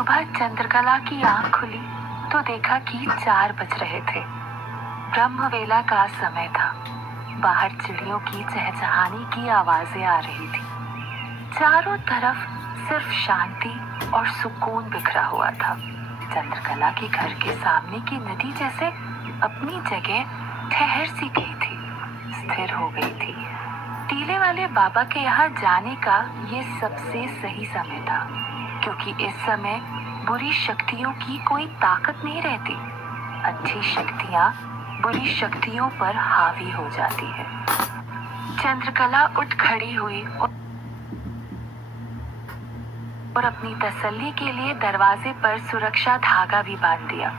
सुबह चंद्रकला की आंख खुली तो देखा कि 4 बज रहे थे। ब्रह्मवेला का समय था। बाहर चिड़ियों की चहचहाने की आवाजें आ रही थी। चारों तरफ सिर्फ शांति और सुकून बिखरा हुआ था। चंद्रकला के घर के सामने की नदी जैसे अपनी जगह ठहर सी गई थी, स्थिर हो गई थी। टीले वाले बाबा के यहाँ जाने का ये सबसे सही समय था, क्योंकि इस समय बुरी शक्तियों की कोई ताकत नहीं रहती। अच्छी शक्तियाँ बुरी शक्तियों पर हावी हो जाती है। चंद्रकला उठ खड़ी हुई और अपनी तसल्ली के लिए दरवाजे पर सुरक्षा धागा भी बांध दिया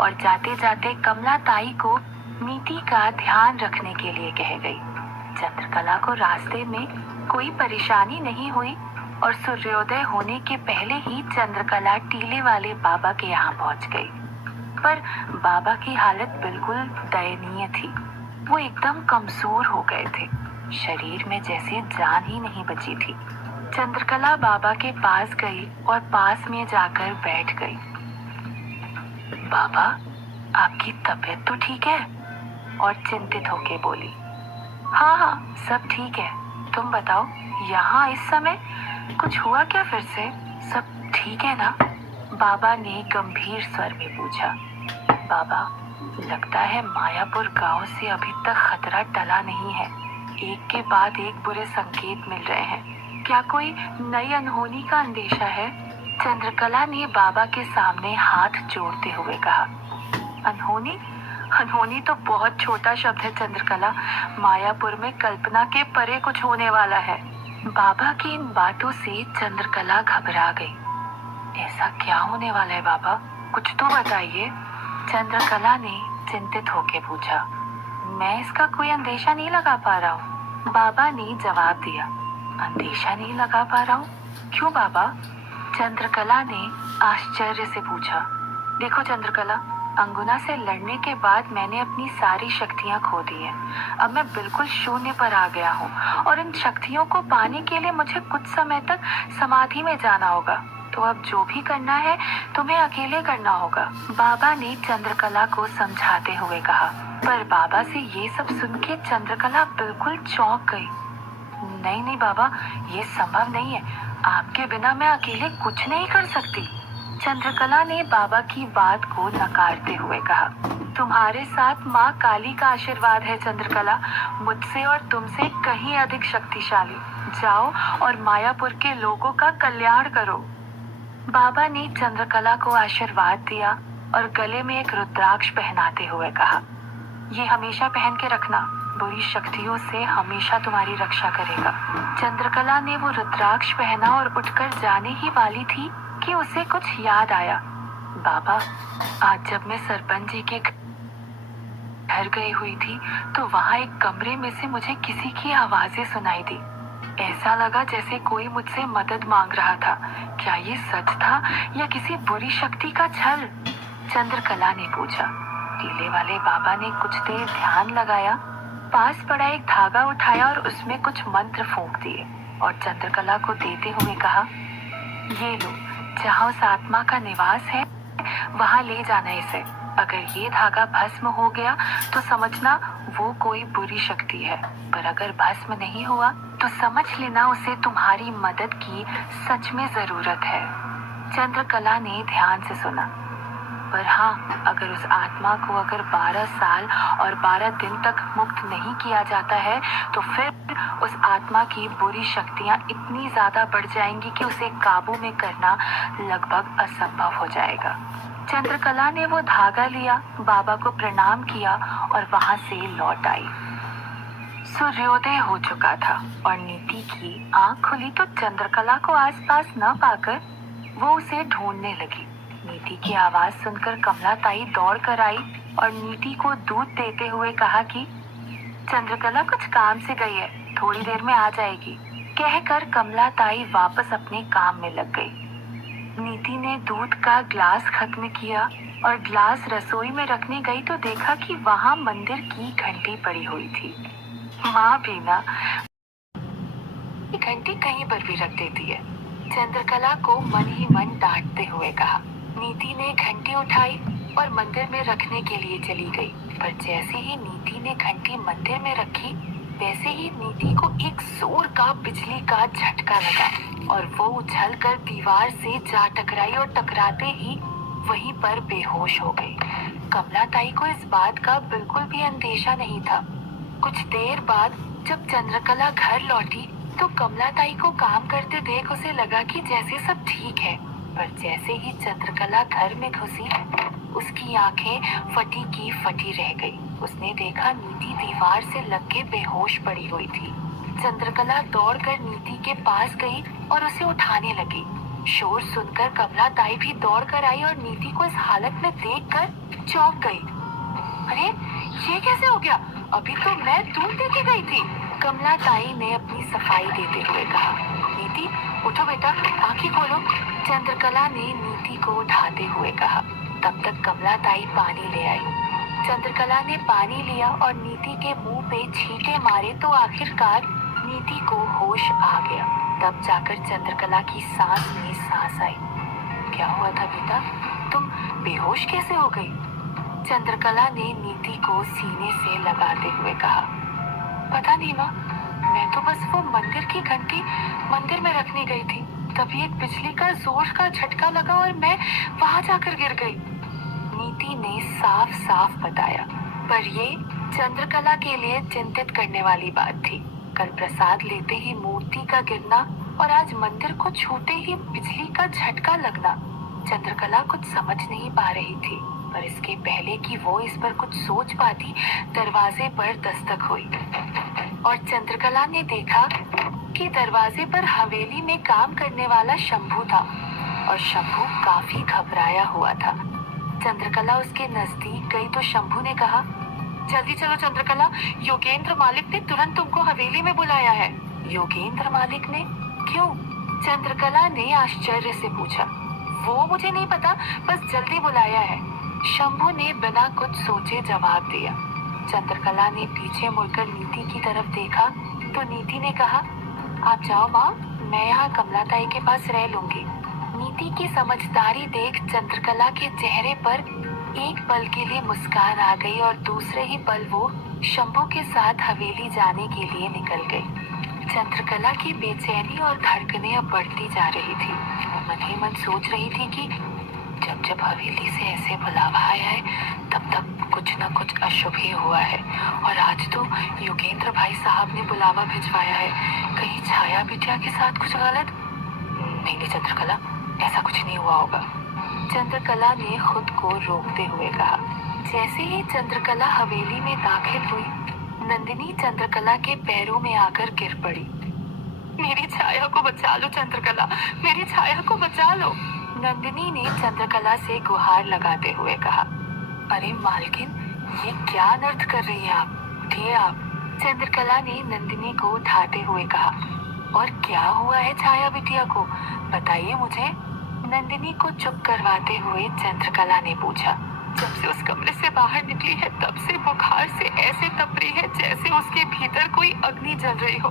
और जाते जाते कमला ताई को नीति का ध्यान रखने के लिए कह गई। चंद्रकला को रास्ते में कोई परेशानी नहीं हुई और सूर्योदय होने के पहले ही चंद्रकला टीले वाले बाबा के यहाँ पहुँच गई। पर बाबा की हालत बिल्कुल दयनीय थी। वो एकदम कमजोर हो गए थे। शरीर में जैसे जान ही नहीं बची थी। चंद्रकला बाबा के पास गई और पास में जाकर बैठ गई। बाबा, आपकी तबीयत तो ठीक है? और चिंतित होके बोली। हाँ हाँ, सब ठीक है। तुम बताओ, यहाँ इस समय कुछ हुआ क्या? फिर से सब ठीक है ना? बाबा ने गंभीर स्वर में पूछा। बाबा, लगता है मायापुर गांव से अभी तक खतरा टला नहीं है। एक के बाद एक बुरे संकेत मिल रहे हैं। क्या कोई नई अनहोनी का अंदेशा है? चंद्रकला ने बाबा के सामने हाथ जोड़ते हुए कहा। अनहोनी? अनहोनी तो बहुत छोटा शब्द है चंद्रकला। मायापुर में कल्पना के परे कुछ होने वाला है। बाबा की इन बातों से चंद्रकला घबरा गई। ऐसा क्या होने वाला है बाबा? कुछ तो बताइए। चंद्रकला ने चिंतित होकर पूछा। मैं इसका कोई अंदेशा नहीं लगा पा रहा हूँ। बाबा ने जवाब दिया। अंदेशा नहीं लगा पा रहा हूँ? क्यों बाबा? चंद्रकला ने आश्चर्य से पूछा। देखो चंद्रकला, अंगुना से लड़ने के बाद मैंने अपनी सारी शक्तियाँ खो दी हैं। अब मैं बिल्कुल शून्य पर आ गया हूँ और इन शक्तियों को पाने के लिए मुझे कुछ समय तक समाधि में जाना होगा। तो अब जो भी करना है तुम्हें अकेले करना होगा, बाबा ने चंद्रकला को समझाते हुए कहा। पर बाबा से ये सब सुन के चंद्रकला बिल्कुल चौंक गई। नहीं नहीं बाबा, ये संभव नहीं है। आपके बिना मैं अकेले कुछ नहीं कर सकती। चंद्रकला ने बाबा की बात को नकारते हुए कहा। तुम्हारे साथ माँ काली का आशीर्वाद है चंद्रकला, मुझसे और तुमसे कहीं अधिक शक्तिशाली। जाओ और मायापुर के लोगों का कल्याण करो। बाबा ने चंद्रकला को आशीर्वाद दिया और गले में एक रुद्राक्ष पहनाते हुए कहा, ये हमेशा पहन के रखना, बुरी शक्तियों से हमेशा तुम्हारी रक्षा करेगा। चंद्रकला ने वो रुद्राक्ष पहना और उठकर जाने ही वाली थी कि उसे कुछ याद आया। बाबा, आज जब मैं सरपंच जी के घर गई हुई थी तो वहाँ एक कमरे में से मुझे किसी की आवाजें सुनाई दी। ऐसा लगा जैसे कोई मुझसे मदद मांग रहा था। क्या ये सच था या किसी बुरी शक्ति का छल? चंद्रकला ने पूछा। टीले वाले बाबा ने कुछ देर ध्यान लगाया, पास पड़ा एक धागा उठाया और उसमें कुछ मंत्र फूंक दिए और चंद्रकला को देते हुए कहा, ये लो, जहाँ उस आत्मा का निवास है वहाँ ले जाना इसे। अगर ये धागा भस्म हो गया तो समझना वो कोई बुरी शक्ति है, पर अगर भस्म नहीं हुआ तो समझ लेना उसे तुम्हारी मदद की सच में जरूरत है। चंद्रकला ने ध्यान से सुना। पर हाँ, अगर उस आत्मा को अगर 12 साल और 12 दिन तक मुक्त नहीं किया जाता है तो फिर उस आत्मा की बुरी शक्तियाँ इतनी ज्यादा बढ़ जाएंगी कि उसे काबू में करना लगभग असंभव हो जाएगा। चंद्रकला ने वो धागा लिया, बाबा को प्रणाम किया और वहां से लौट आई। सूर्योदय हो चुका था और नीति की आंख खुली तो चंद्रकला को आसपास न पाकर वो उसे ढूंढने लगी। नीति की आवाज सुनकर कमला ताई दौड़ कर आई और नीति को दूध देते हुए कहा कि चंद्रकला कुछ काम से गई है, थोड़ी देर में आ जाएगी। कहकर कमला ताई वापस अपने काम में लग गई। नीति ने दूध का ग्लास खत्म किया और ग्लास रसोई में रखने गई तो देखा कि वहां मंदिर की घंटी पड़ी हुई थी। माँ भी ना घंटी कहीं पर भी रख देती है। चंद्रकला को मन ही मन डांटते हुए कहा। नीति ने घंटी उठाई और मंदिर में रखने के लिए चली गई, पर जैसे ही नीति ने घंटी मंदिर में रखी, वैसे ही नीति को एक जोर का बिजली का झटका लगा और वो उछलकर दीवार से जा टकराई और टकराते ही वहीं पर बेहोश हो गई। कमला ताई को इस बात का बिल्कुल भी अंदेशा नहीं था। कुछ देर बाद जब चंद्रकला घर लौटी तो कमला ताई को काम करते देख उसे लगा कि जैसे सब ठीक है, पर जैसे ही चंद्रकला घर में घुसी उसकी आंखें फटी की फटी रह गई। उसने देखा नीति दीवार से लग के बेहोश पड़ी हुई थी। चंद्रकला दौड़कर नीति के पास गई और उसे उठाने लगी। शोर सुनकर कमला ताई भी दौड़कर आई और नीति को इस हालत में देखकर चौंक गई। अरे ये कैसे हो गया? अभी तो मैं दूध देके गई थी। कमला ताई ने अपनी सफाई देते हुए कहा। नीति उठो बेटा, आंखें खोलो। चंद्रकला ने नीति को उठाते हुए कहा। तब तक कमला ताई पानी ले आई। चंद्रकला ने पानी लिया और नीति के मुंह पे छींटे मारे तो आखिरकार नीति को होश आ गया। तब जाकर चंद्रकला की सांस में सांस आई। क्या हुआ था बेटा? तुम बेहोश कैसे हो गई? चंद्रकला ने नीति को सीने से लगाते हुए कहा। पता नहीं माँ, मैं तो बस वो मंदिर की घंटी मंदिर में रखने गई थी, तभी एक बिजली का जोर का झटका लगा और मैं वहां जाकर गिर गई। नीति ने साफ साफ बताया। पर ये चंद्रकला के लिए चिंतित करने वाली बात थी। कल प्रसाद लेते ही मूर्ति का गिरना और आज मंदिर को छूते ही बिजली का झटका लगना। चंद्रकला कुछ समझ नहीं पा रही थी, पर इसके पहले कि वो इस पर कुछ सोच पाती, दरवाजे पर दस्तक हुई और चंद्रकला ने देखा कि दरवाजे पर हवेली में काम करने वाला शंभू था और शंभू काफी घबराया हुआ था। चंद्रकला उसके नजदीक गई तो शंभू ने कहा, जल्दी चलो चंद्रकला, योगेंद्र मालिक ने तुरंत तुमको हवेली में बुलाया है। योगेंद्र मालिक ने? क्यों? चंद्रकला ने आश्चर्य से पूछा। वो मुझे नहीं पता, बस जल्दी बुलाया है। शंभू ने बिना कुछ सोचे जवाब दिया। चंद्रकला ने पीछे मुड़कर नीति की तरफ देखा तो नीति ने कहा, आप जाओ माँ, मैं यहाँ कमला ताई के पास रह लूंगी। नीति की समझदारी देख चंद्रकला के चेहरे पर एक पल के लिए मुस्कान आ गई और दूसरे ही पल वो शंभू के साथ हवेली जाने के लिए निकल गई। चंद्रकला की बेचैनी और धड़कनें अब बढ़ती जा रही थी। वो मन ही मन सोच रही थी कि जब जब हवेली से ऐसे बुलावा आया है तब तब कुछ न कुछ अशुभ ही हुआ है, और आज तो योगेंद्र भाई साहब ने बुलावा भिजवाया है। कहीं छाया बिटिया के साथ कुछ गलत? नहीं चंद्रकला, ऐसा कुछ नहीं हुआ होगा। चंद्रकला ने खुद को रोकते हुए कहा। जैसे ही चंद्रकला हवेली में दाखिल हुई, नंदिनी चंद्रकला के पैरों में आकर गिर पड़ी। मेरी छाया को बचा लो चंद्रकला, मेरी छाया को बचा लो। नंदिनी ने चंद्रकला से गुहार लगाते हुए कहा। अरे मालकिन, ये क्या अनर्थ कर रही हैं आप? उठिए आप। चंद्रकला ने नंदिनी को उठाते हुए कहा। और क्या हुआ है छाया बिटिया को, बताइए मुझे। नंदिनी को चुप करवाते हुए चंद्रकला ने पूछा। जब से उस कमरे से बाहर निकली है तब से बुखार से ऐसे तप रही है जैसे उसके भीतर कोई अग्नि जल रही हो।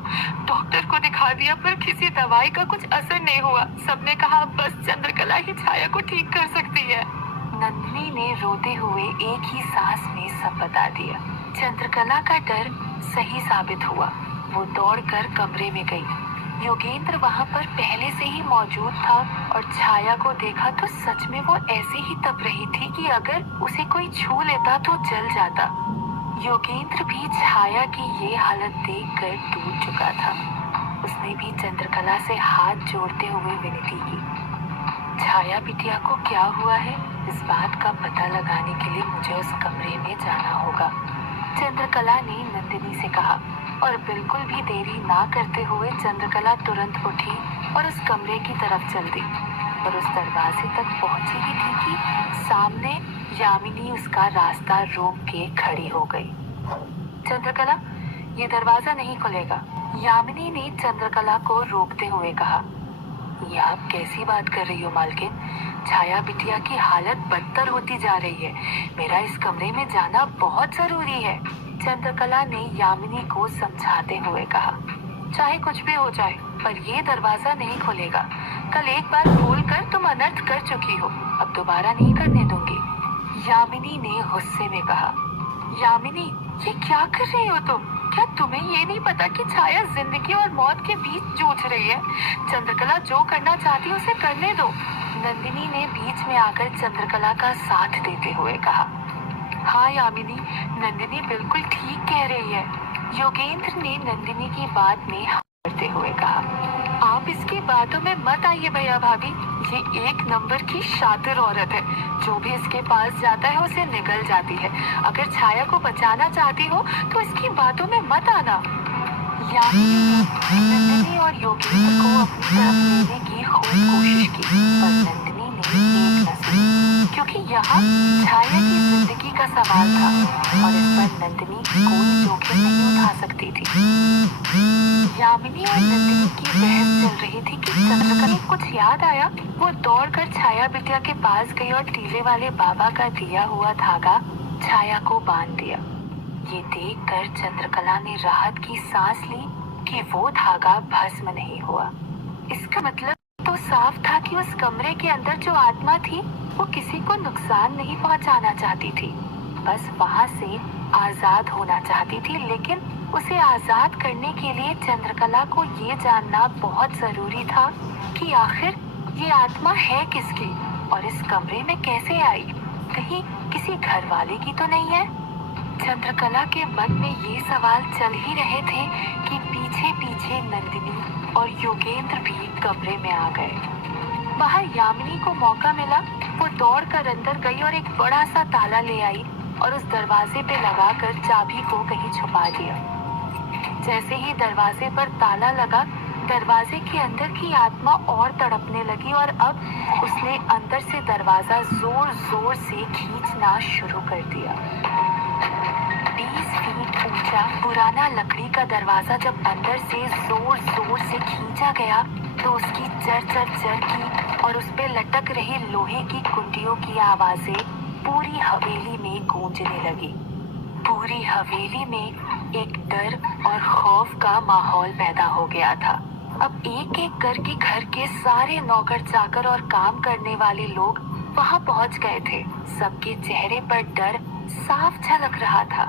डॉक्टर को दिखा दिया पर किसी दवाई का कुछ असर नहीं हुआ। सबने कहा बस चंद्रकला ही छाया को ठीक कर सकती है। नंदिनी ने रोते हुए एक ही सांस में सब बता दिया। चंद्रकला का डर सही साबित हुआ। वो दौड़कर कमरे में गई। योगेंद्र वहाँ पर पहले से ही मौजूद था और छाया को देखा तो सच में वो ऐसे ही तप रही थी कि अगर उसे कोई छू लेता तो जल जाता। योगेंद्र भी छाया की ये हालत देखकर टूट चुका था। उसने भी चंद्रकला से हाथ जोड़ते हुए विनती की। छाया बिटिया को क्या हुआ है, इस बात का पता लगाने के लिए मुझे उस कमरे में जाना होगा। चंद्रकला ने नंदिनी से कहा और बिल्कुल भी देरी ना करते हुए चंद्रकला तुरंत उठी और उस कमरे की तरफ चल दी। पर उस दरवाजे तक पहुंची ही थी कि सामने यामिनी उसका रास्ता रोक के खड़ी हो गई। चंद्रकला, ये दरवाजा नहीं खुलेगा। यामिनी ने चंद्रकला को रोकते हुए कहा। ये आप कैसी बात कर रही हो मालकिन? छाया बिटिया की हालत बदतर होती जा रही है। मेरा इस कमरे में जाना बहुत जरूरी है। चंद्रकला ने यामिनी को समझाते हुए कहा। चाहे कुछ भी हो जाए पर ये दरवाजा नहीं खुलेगा। कल एक बार बोलकर तुम अनर्थ कर चुकी हो, अब दोबारा नहीं करने दूंगी। यामिनी ने गुस्से में कहा। यामिनी, ये क्या कर रही हो तुम? क्या तुम्हें ये नहीं पता कि छाया जिंदगी और मौत के बीच जूझ रही है? चंद्रकला जो करना चाहती है उसे करने दो। नंदिनी ने बीच में आकर चंद्रकला का साथ देते हुए कहा। हाँ यामिनी, नंदिनी बिल्कुल ठीक कह रही है। योगेंद्र ने नंदिनी की बात में हाँ करते हुए कहा। आप इसकी बातों में मत आइए भैया भाभी, ये एक नंबर की शातिर औरत है। जो भी इसके पास जाता है उसे निगल जाती है। अगर छाया को बचाना चाहती हो तो इसकी बातों में मत आना। यामिनी ने नंदिनी और योगेंद्र को अपनी तरफ लेने की खूब कोशिश की, पर नंदिनी ने एक न सुनी, क्योंकि यहाँ छाया की जिंदगी का सवाल था और इस पर नंदिनी कोई जोखिम नहीं उठा सकती थी। यामिनी और नंदिनी की बहस चल रही थी कि चंद्रकला को कुछ याद आया। वो दौड़कर छाया बिटिया के पास गई और टीले वाले बाबा का दिया हुआ धागा छाया को बांध दिया। ये देखकर चंद्रकला ने राहत की सांस ली कि वो धागा भस्म नहीं हुआ। इसका मतलब तो साफ था कि उस कमरे के अंदर जो आत्मा थी वो किसी को नुकसान नहीं पहुंचाना चाहती थी, बस वहां से आजाद होना चाहती थी। लेकिन उसे आजाद करने के लिए चंद्रकला को ये जानना बहुत जरूरी था कि आखिर ये आत्मा है किसकी और इस कमरे में कैसे आई। कहीं किसी घर वाले की तो नहीं है? चंद्रकला के मन में ये सवाल चल ही रहे थे कि पीछे पीछे नंदिनी और योगेंद्र भी कमरे में आ गए। बाहर यामिनी को मौका मिला। वो दौड़कर अंदर गई और एक बड़ा सा ताला ले आई और उस दरवाजे पे लगाकर चाबी को कहीं छुपा दिया। जैसे ही दरवाजे पर ताला लगा, दरवाजे के अंदर की आत्मा और तड़पने लगी और अब उसने अंदर से दरवाजा जोर जोर से खींचना शुरू कर दिया। 20 फीट ऊंचा पुराना लकड़ी का दरवाजा जब अंदर से जोर जोर से खींचा गया तो उसकी चर चर चर की और उस पे लटक रही लोहे की कुंडियों की आवाजें पूरी हवेली में गूंजने लगी। पूरी हवेली में एक डर और खौफ का माहौल पैदा हो गया था। अब एक एक करके घर के सारे नौकर चाकर और काम करने वाले लोग वहां पहुंच गए थे। सबके चेहरे पर डर साफ झलक रहा था।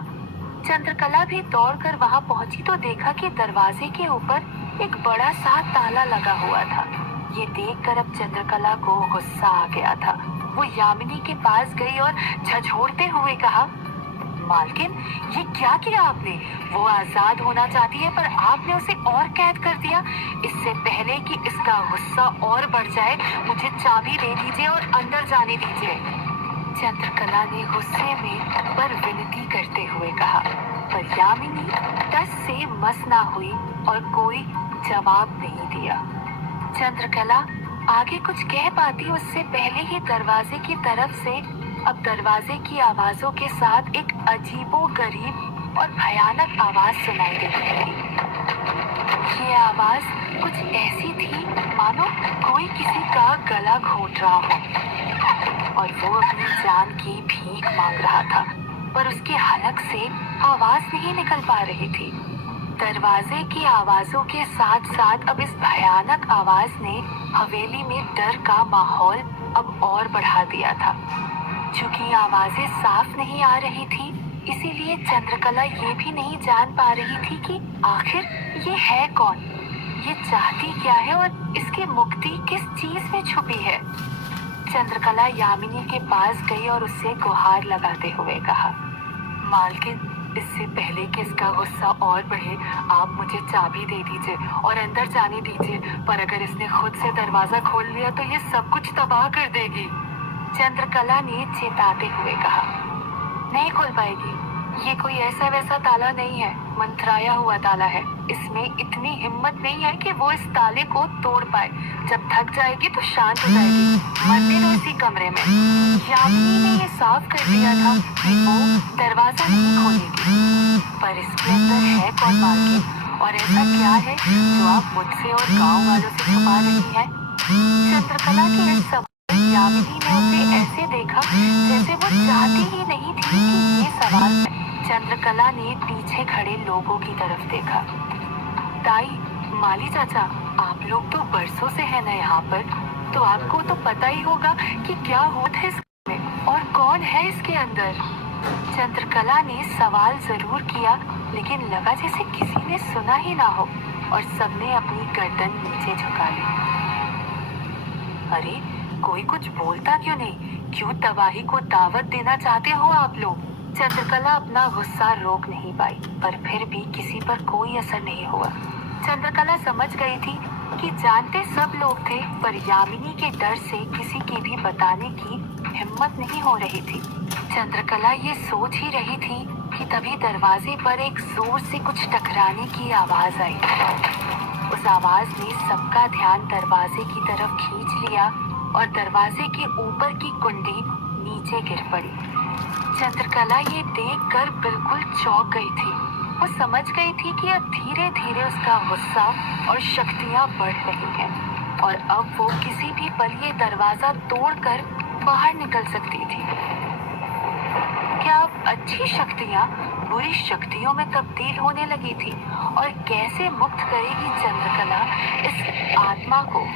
चंद्रकला भी दौड़कर वहां पहुंची तो देखा कि दरवाजे के ऊपर एक बड़ा सा ताला लगा हुआ था। ये देखकर अब चंद्रकला को गुस्सा आ गया था। वो यामिनी के पास गई और झंझोड़ते हुए कहा, मालकिन, ये क्या किया आपने? वो आजाद होना चाहती है पर आपने उसे और कैद कर दिया। इससे पहले कि इसका गुस्सा और बढ़ जाए, मुझे चाबी दे दीजिए और अंदर जाने दीजिए। चंद्रकला ने गुस्से में पर विनती करते हुए कहा, पर यामिनी टस से मस ना हुई और कोई जवाब नहीं दिया। चंद्रकला आगे कुछ कह पाती उससे पहले ही दरवाजे की तरफ से अब दरवाजे की आवाजों के साथ एक अजीबोगरीब और भयानक आवाज सुनाई देने लगी। ये आवाज कुछ ऐसी थी मानो कोई किसी का गला घोट रहा हो और वो अपनी जान की भीख मांग रहा था, पर उसके हलक से आवाज नहीं निकल पा रही थी। दरवाजे की आवाजों के साथ साथ अब इस भयानक आवाज ने हवेली में डर का माहौल अब और बढ़ा दिया था। चूंकि आवाजें साफ नहीं आ रही थी, इसीलिए चंद्रकला ये भी नहीं जान पा रही थी कि आखिर ये है कौन, ये चाहती क्या है और इसकी मुक्ति किस चीज में छुपी है। चंद्रकला यामिनी के पास गई और उससे गुहार लगाते हुए कहा, मालकिन, इससे पहले कि इसका गुस्सा और बढ़े, आप मुझे चाबी दे दीजिए और अंदर जाने दीजिए, पर अगर इसने खुद से दरवाजा खोल लिया तो ये सब कुछ तबाह कर देगी। चंद्रकला ने चेताते हुए कहा, नहीं खोल पाएगी, ये कोई ऐसा वैसा ताला नहीं है, मंत्राया हुआ ताला है। इसमें इतनी हिम्मत नहीं है कि वो इस ताले को तोड़ पाए। जब थक जाएगी तो शांत हो जाएगी, मरने दो इसी कमरे में। यामिनी ने ये साफ कर दिया था कि वो दरवाजा नहीं खोलेगी, पर इसके अंदर है कौन मालकिन, और ऐसा क्या है जो आप मुझसे और गाँव वालों से छुपा रही है। चंद्रकला के इस सवाल यामिनी ने उसे ऐसे देखा जैसे वो चाहती ही नहीं थी कि ये सवाल। चंद्रकला ने पीछे खड़े लोगों की तरफ देखा। ताई, माली चाचा, आप लोग तो बरसों से हैं ना यहाँ पर, तो आपको तो पता ही होगा कि क्या होता है इसमें और कौन है इसके अंदर। चंद्रकला ने सवाल जरूर किया, लेकिन लगा जैसे किसी ने सुना ही ना हो और सबने अपनी गर्दन नीचे झुका ली। अरे, कोई कुछ बोलता क्यों नहीं? क्यों तबाही को दावत देना चाहते हो आप लोग? चंद्रकला अपना गुस्सा रोक नहीं पाई, पर फिर भी किसी पर कोई असर नहीं हुआ। चंद्रकला समझ गई थी कि जानते सब लोग थे, पर यामिनी के डर से किसी की भी बताने की हिम्मत नहीं हो रही थी। चंद्रकला ये सोच ही रही थी कि तभी दरवाजे पर एक जोर से कुछ टकराने की आवाज आई। उस आवाज ने सबका ध्यान दरवाजे की तरफ खींच लिया और दरवाजे के ऊपर की कुंडी नीचे गिर पड़ी। चंद्रकला ये देखकर बिल्कुल चौंक गई थी। वो समझ गई थी कि अब धीरे धीरे उसका गुस्सा और शक्तियां बढ़ रही हैं और अब वो किसी भी पल ये दरवाजा तोड़कर बाहर निकल सकती थी। क्या अब अच्छी शक्तियां बुरी शक्तियों में तब्दील होने लगी थी और कैसे मुक्त करेगी चंद्रकला इस आत्मा को?